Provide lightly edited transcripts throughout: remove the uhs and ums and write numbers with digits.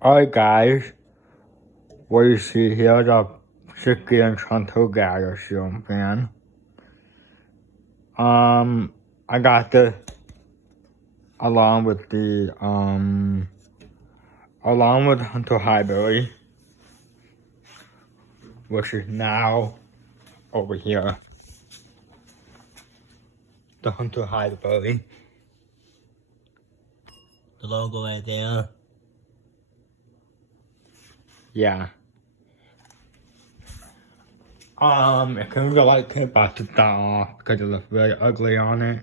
Alright guys, what you see here is a 60-inch Hunter regalia ceiling fan. I got this along with the Hunter Highbury, which is now over here. The Hunter Highbury. The logo right there. Yeah. If you really like it, I took that off because it looks really ugly on it.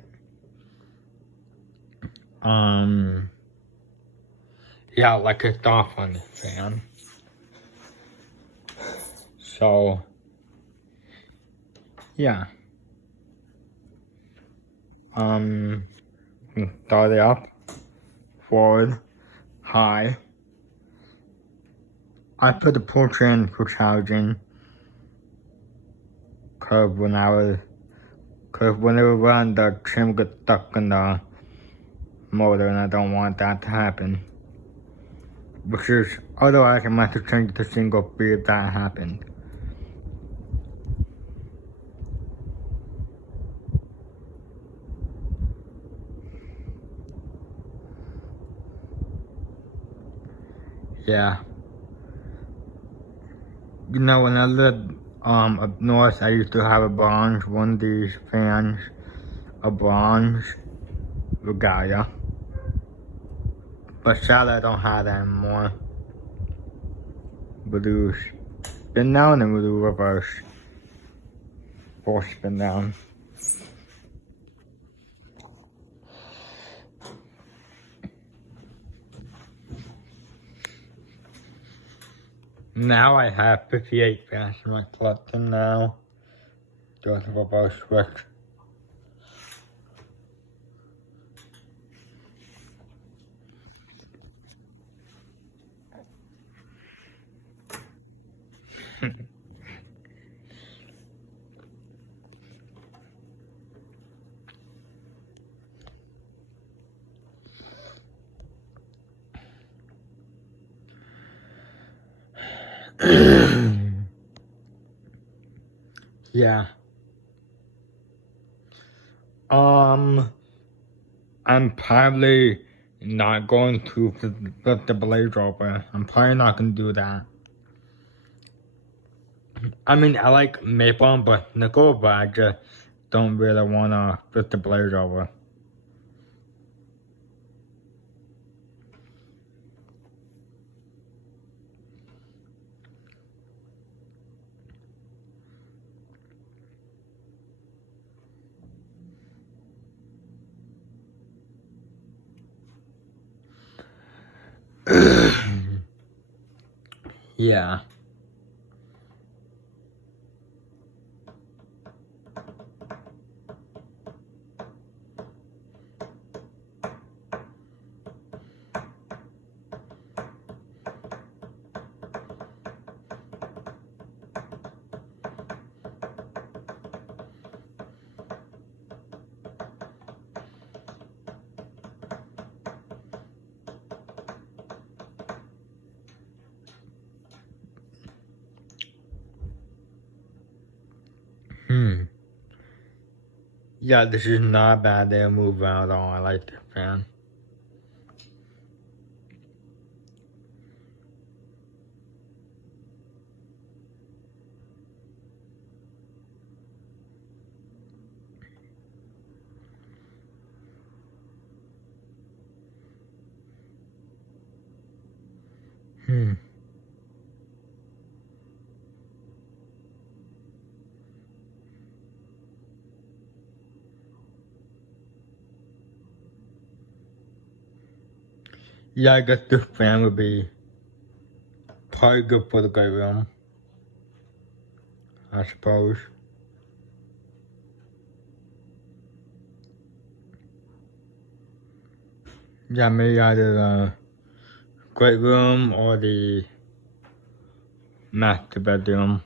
Yeah, like it's off on the fan. So, yeah. Start it up, forward, high. I put the portrait in for charging. Cause whenever the trim gets stuck in the motor, and I don't want that to happen. Which is, otherwise I might have to change it to single speed if that happened. Yeah. You know, when I lived up north, I used to have a bronze one of these fans, a bronze regalia. But sadly, I don't have that anymore. Blue spin down and blue reverse. Four spin down. Now I have 58 fans in my collection now. Doing the reverse switch. Yeah. I'm probably not going to flip the blade over. I'm probably not gonna do that. I mean, I like maple but nickel, but I just don't really wanna flip the blade over. Yeah. Yeah, this is not bad. They'll move out at all. I like this fan. Yeah, I guess this fan would be probably good for the great room, I suppose. Yeah, maybe either the great room or the master bedroom.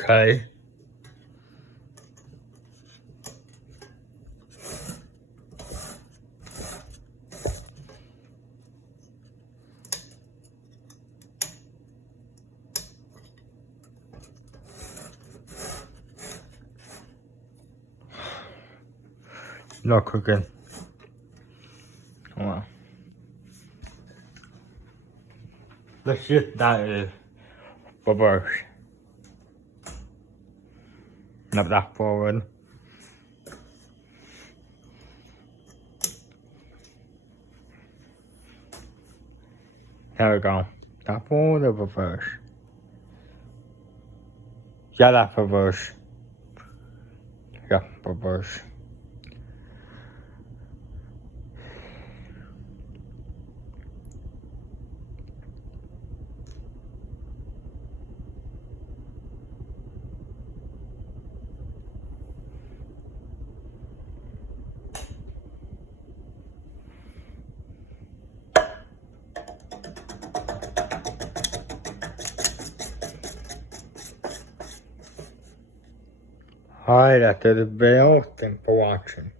Okay. Not cooking. Well, let's just that is reverse. Not that forward. There we go. That forward or reverse? Yeah, that's reverse. Yeah, reverse. Alright, that's it. Thanks for watching.